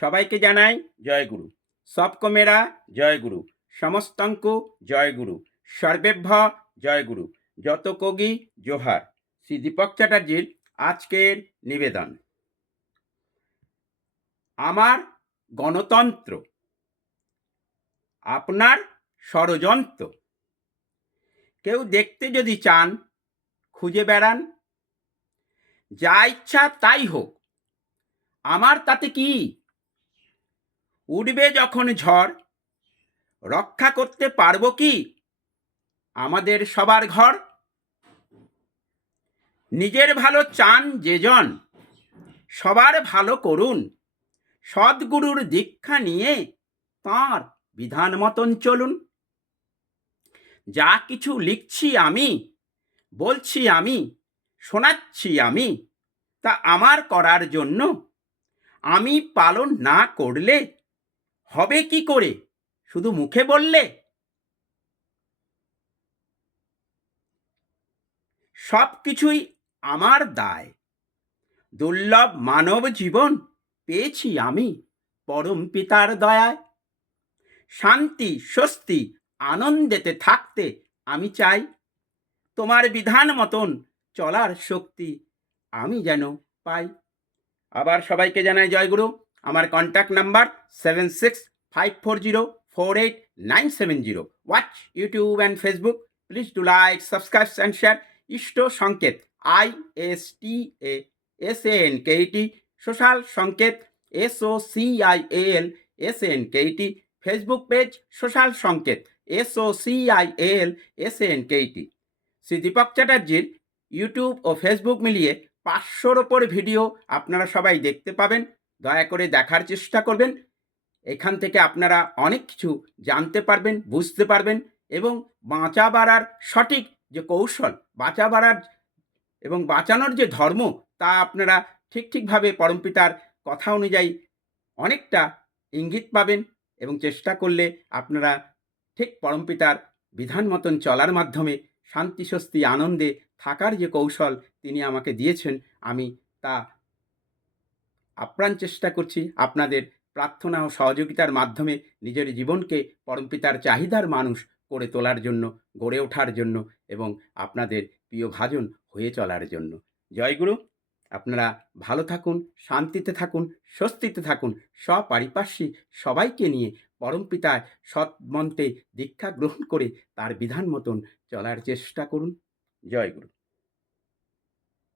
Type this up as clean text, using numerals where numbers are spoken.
সবাইকে জানাই জয়গুরু। সবকো মেরা জয়গুরু, সমস্তঙ্কু জয়গুরু, সর্বেভ্য জয়গুরু, যত কোগি জোহার। শ্রী দীপক চ্যাটার্জির আজকের নিবেদন। আমার গণতন্ত্র, আপনার ষড়যন্ত্র। কেউ দেখতে যদি চান খুঁজে বেড়ান, যা ইচ্ছা তাই হোক, আমার তাতে কি? উঠবে যখন ঝড়, রক্ষা করতে পারবো কি আমাদের সবার ঘর? নিজের ভালো চান যেজন, সবার ভালো করুন। সদ্গুরুর দীক্ষা নিয়ে তাঁর বিধান মতন চলুন। যা কিছু লিখছি আমি, বলছি আমি, শোনাচ্ছি আমি, তা আমার করার জন্য। আমি পালন না করলে হবে কি করে শুধু মুখে বললে? সব কিছুই আমার দায়। দুর্লভ মানব জীবন পেয়েছি আমি পরম পিতার দয়ায়। শান্তি স্বস্তি আনন্দেতে থাকতে আমি চাই। তোমার বিধান মতন চলার শক্তি আমি যেন পাই। আবার সবাইকে জানাই জয়গুরু। আমার contact number 7654048970। Watch YouTube and Facebook. Please do like, subscribe and share. Ishta Sanket ISTASANKET, social Sanket SOCIALSANKET, Facebook page social Sanket SOCIALSANKET। Shri Deepak চ্যাটার্জির ইউটিউব ও ফেসবুক মিলিয়ে 500-র ওপর ভিডিও আপনারা সবাই দেখতে পাবেন। দয়া করে দেখার চেষ্টা করবেন। এখান থেকে আপনারা অনেক কিছু জানতে পারবেন, বুঝতে পারবেন এবং বাঁচা বাড়ার সঠিক যে কৌশল, বাঁচা বাড়ার এবং বাঁচানোর যে ধর্ম, তা আপনারা ঠিকভাবে পরমপিতার কথা অনুযায়ী অনেকটা ইঙ্গিত পাবেন এবং চেষ্টা করলে আপনারা ঠিক পরমপিতার বিধান মতন চলার মাধ্যমে শান্তি স্বস্তি আনন্দে থাকার যে কৌশল তিনি আমাকে দিয়েছেন, আমি তা আপ্রাণ চেষ্টা করছি আপনাদের প্রার্থনা ও সহযোগিতার মাধ্যমে নিজের জীবনকে পরমপিতার চাহিদার মানুষ করে তোলার জন্য, গড়ে ওঠার জন্য এবং আপনাদের প্রিয় ভাজন হয়ে চলার জন্য। জয়গুরু। আপনারা ভালো থাকুন, শান্তিতে থাকুন, স্বস্তিতে থাকুন। সপারিপার্শ্বিক সবাইকে নিয়ে পরমপিতার সৎ মন্ত্রে দীক্ষা গ্রহণ করে তার বিধান মতন চলার চেষ্টা করুন। জয়গুরু।